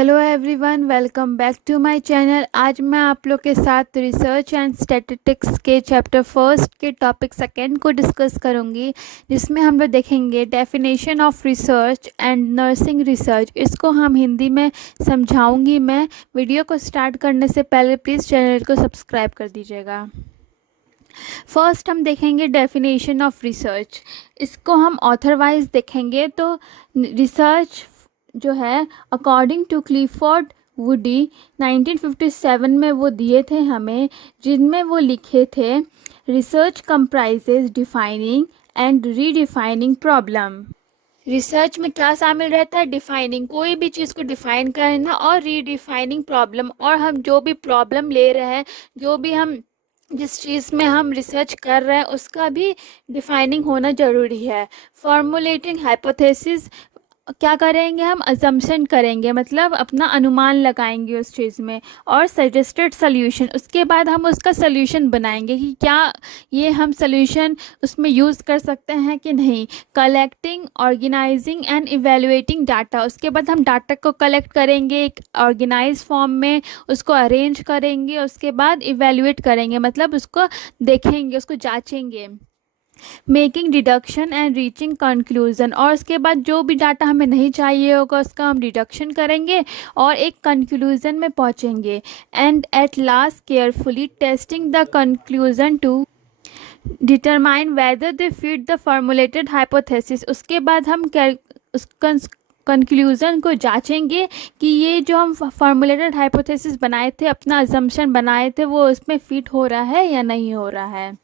Hello everyone, welcome back to my channel. आज मैं आप लोग के साथ रिसर्च एंड स्टैटिस्टिक्स के चैप्टर फर्स्ट के टॉपिक सेकंड को डिस्कस करूंगी, जिसमें हम लोग देखेंगे definition of research and nursing research. इसको हम हिंदी में समझाऊंगी मैं। वीडियो को स्टार्ट करने से पहले प्लीज़ चैनल को सब्सक्राइब कर दीजिएगा। फर्स्ट हम देखेंगे डेफिनेशन ऑफ रिसर्च। इसको हम ऑथर वाइज देखेंगे तो रिसर्च जो है अकॉर्डिंग टू क्लिफोर्ड वुडी 1957 में वो दिए थे हमें, जिनमें वो लिखे थे research comprises defining and redefining problem. Research में क्या शामिल रहता है? डिफाइनिंग, कोई भी चीज़ को डिफाइन करना, और रीडिफाइनिंग प्रॉब्लम, और हम जो भी प्रॉब्लम ले रहे हैं, जो भी हम जिस चीज़ में हम रिसर्च कर रहे हैं उसका भी डिफाइनिंग होना ज़रूरी है। फॉर्मुलेटिंग हाइपोथेसिस, क्या करेंगे हम? अजम्पशन करेंगे, मतलब अपना अनुमान लगाएंगे उस चीज़ में। और सजेस्टेड सॉल्यूशन, उसके बाद हम उसका सॉल्यूशन बनाएंगे कि क्या ये हम सॉल्यूशन उसमें यूज़ कर सकते हैं कि नहीं। Collecting, organizing and evaluating data, उसके बाद हम डाटा को कलेक्ट करेंगे एक ऑर्गेनाइज फॉर्म में, उसको अरेंज करेंगे, उसके बाद इवेलुएट करेंगे, मतलब उसको देखेंगे, उसको जांचेंगे। Making deduction and reaching conclusion, और उसके बाद जो भी डाटा हमें नहीं चाहिए होगा उसका हम डिडक्शन करेंगे और एक कंक्लूजन में पहुंचेंगे। And at last carefully testing the conclusion to determine whether they fit the formulated hypothesis, उसके बाद हम उस कंक्लूज़न को जांचेंगे कि ये जो हम फॉर्मुलेटेड हाइपोथेसिस बनाए थे, अपना अजम्पशन बनाए थे, वो उसमें फिट हो रहा है या नहीं हो रहा है।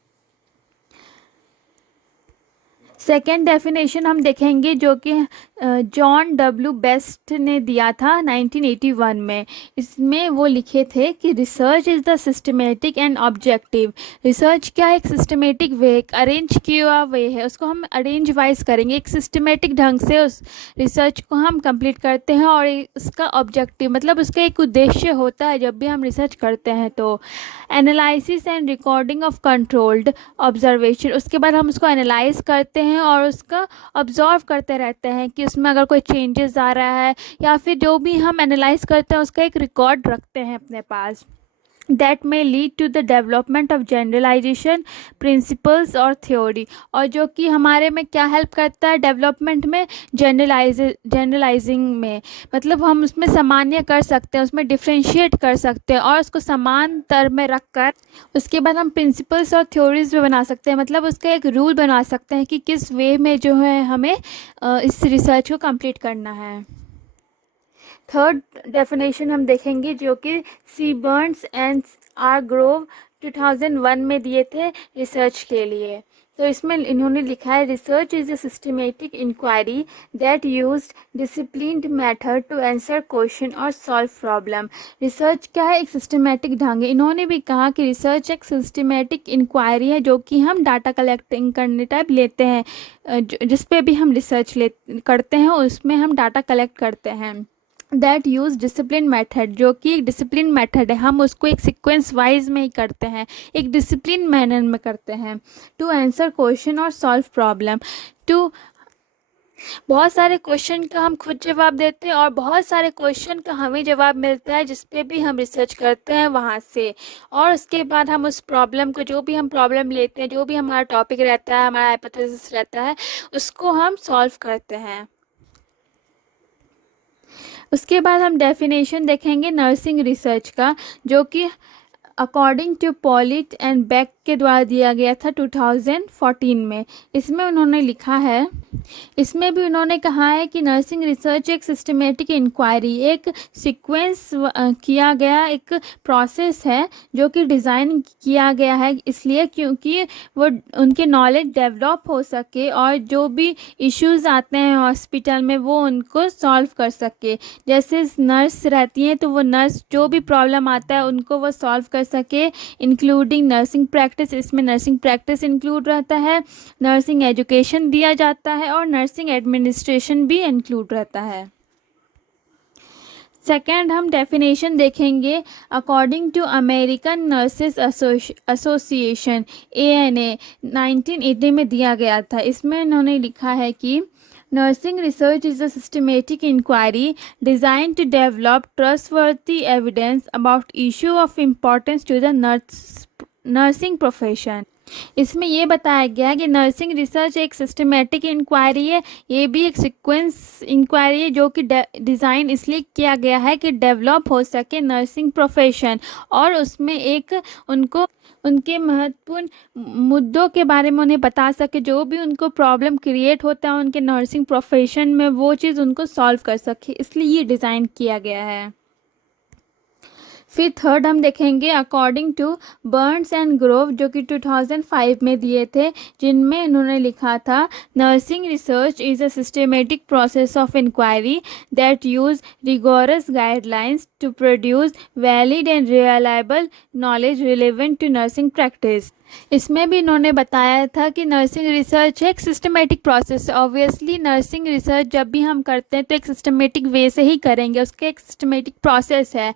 सेकेंड डेफिनेशन हम देखेंगे जो कि जॉन डब्ल्यू बेस्ट ने दिया था 1981 में। इसमें वो लिखे थे कि research is the systematic and objective. Research क्या है? एक सिस्टमेटिक वे, एक अरेंज किया हुआ वे है, उसको हम अरेंज वाइज करेंगे, एक सिस्टमेटिक ढंग से उस रिसर्च को हम कंप्लीट करते हैं। और इसका ऑब्जेक्टिव मतलब उसका एक उद्देश्य होता है जब भी हम रिसर्च करते हैं। तो analysis and recording of controlled observation, उसके बाद हम उसको एनालाइज करते हैं और उसका ऑब्जर्व करते रहते हैं कि उसमें अगर कोई चेंजेस आ रहा है, या फिर जो भी हम एनालाइज करते हैं उसका एक रिकॉर्ड रखते हैं अपने पास। That may lead to the development of generalization principles और थ्योरी, और जो कि हमारे में क्या हेल्प करता है डेवलपमेंट में? जनरलाइजिंग में, मतलब हम उसमें सामान्य कर सकते हैं, उसमें डिफ्रेंशिएट कर सकते हैं और उसको समान तर में रख कर उसके बाद हम प्रिंसिपल्स और थ्योरीज भी बना सकते हैं, मतलब उसका एक रूल बना सकते हैं कि किस वे में जो है हमें इस रिसर्च को कंप्लीट करना है। थर्ड डेफिनेशन हम देखेंगे जो कि सीबर्न्स एंड आर ग्रोव 2001 में दिए थे रिसर्च के लिए। तो इसमें इन्होंने लिखा है research is a systematic inquiry that used disciplined method to answer question और सॉल्व प्रॉब्लम। रिसर्च क्या है? एक सिस्टमेटिक ढंग है। इन्होंने भी कहा कि रिसर्च एक सिस्टमेटिक इंक्वायरी है जो कि हम डाटा कलेक्टिंग करने टाइप लेते हैं, जिस पे भी हम रिसर्च करते हैं उसमें हम डाटा कलेक्ट करते हैं। दैट यूज़ डिसिप्लिन मेथड, जो कि एक डिसिप्लिन मेथड है, हम उसको एक सीक्वेंस वाइज में ही करते हैं, एक डिसिप्लिन मैनर में करते हैं। टू आंसर क्वेश्चन और सॉल्व प्रॉब्लम, टू बहुत सारे क्वेश्चन का हम खुद जवाब देते हैं और बहुत सारे क्वेश्चन का हमें जवाब मिलता है जिस पे भी हम रिसर्च करते हैं वहाँ से। और उसके बाद हम उस प्रॉब्लम को, जो भी हम प्रॉब्लम लेते हैं, जो भी हमारा टॉपिक रहता है, हमारा हाइपोथेसिस रहता है, उसको हम सॉल्व करते हैं। उसके बाद हम डेफिनेशन देखेंगे नर्सिंग रिसर्च का, जो कि अकॉर्डिंग टू पॉलिट एंड बेक के द्वारा दिया गया था 2014 में। इसमें उन्होंने लिखा है, इसमें भी उन्होंने कहा है कि नर्सिंग रिसर्च एक सिस्टमेटिक इंक्वायरी, एक सीक्वेंस किया गया एक प्रोसेस है जो कि डिज़ाइन किया गया है इसलिए क्योंकि वो उनके नॉलेज डेवलप हो सके और जो भी इश्यूज़ आते हैं हॉस्पिटल में वो उनको सॉल्व कर सके। जैसे नर्स रहती हैं तो वो नर्स जो भी प्रॉब्लम आता है उनको वो सॉल्व कर सके, इंक्लूडिंग नर्सिंग प्रैक्टिस। इसमें नर्सिंग प्रैक्टिस इंक्लूड रहता है, नर्सिंग एजुकेशन दिया जाता है और नर्सिंग एडमिनिस्ट्रेशन भी इंक्लूड रहता है। सेकेंड हम डेफिनेशन देखेंगे according to American Nurses Association ANA 1980 में दिया गया था। इसमें इन्होंने लिखा है कि Nursing research is a systematic inquiry designed to develop trustworthy evidence about issue of importance to the nursing profession. इसमें ये बताया गया है कि नर्सिंग रिसर्च एक सिस्टमेटिक इंक्वायरी है, ये भी एक सीक्वेंस इंक्वायरी है जो कि डिज़ाइन इसलिए किया गया है कि डेवलप हो सके नर्सिंग प्रोफेशन, और उसमें एक उनको उनके महत्वपूर्ण मुद्दों के बारे में उन्हें बता सके, जो भी उनको प्रॉब्लम क्रिएट होता है उनके नर्सिंग प्रोफेशन में वो चीज़ उनको सॉल्व कर सके, इसलिए ये डिज़ाइन किया गया है। फिर थर्ड हम देखेंगे according to Burns and Grove, जो कि 2005 में दिए थे, जिनमें इन्होंने लिखा था nursing research is a systematic process of inquiry that use rigorous guidelines to produce valid and reliable knowledge relevant to nursing practice. इसमें भी इन्होंने बताया था कि नर्सिंग रिसर्च एक सिस्टमेटिक प्रोसेस है। ऑब्वियसली नर्सिंग रिसर्च जब भी हम करते हैं तो एक सिस्टमेटिक वे से ही करेंगे, उसका एक सिस्टमेटिक प्रोसेस है।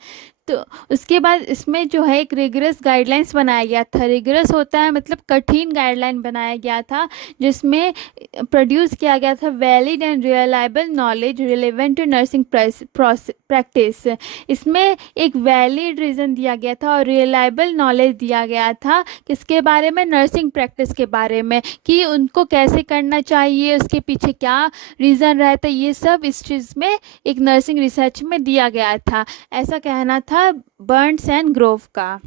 तो उसके बाद इसमें जो है एक रिगरस गाइडलाइंस बनाया गया था। रिगरस होता है मतलब कठिन गाइडलाइन बनाया गया था, जिसमें प्रोड्यूस किया गया था valid and reliable knowledge relevant to nursing practice. इसमें एक वैलिड रीज़न दिया गया था और रिलायबल नॉलेज दिया गया था किसके बारे में, नर्सिंग प्रैक्टिस के बारे में, कि उनको कैसे करना चाहिए, उसके पीछे क्या रीज़न रहता है, ये सब इस चीज़ में एक नर्सिंग रिसर्च में दिया गया था। ऐसा कहना था बर्न्स एंड ग्रोव का।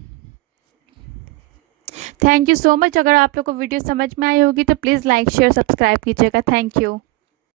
Thank you so much. अगर आप लोग को वीडियो समझ में आई होगी तो प्लीज़ लाइक शेयर सब्सक्राइब कीजिएगा। Thank you.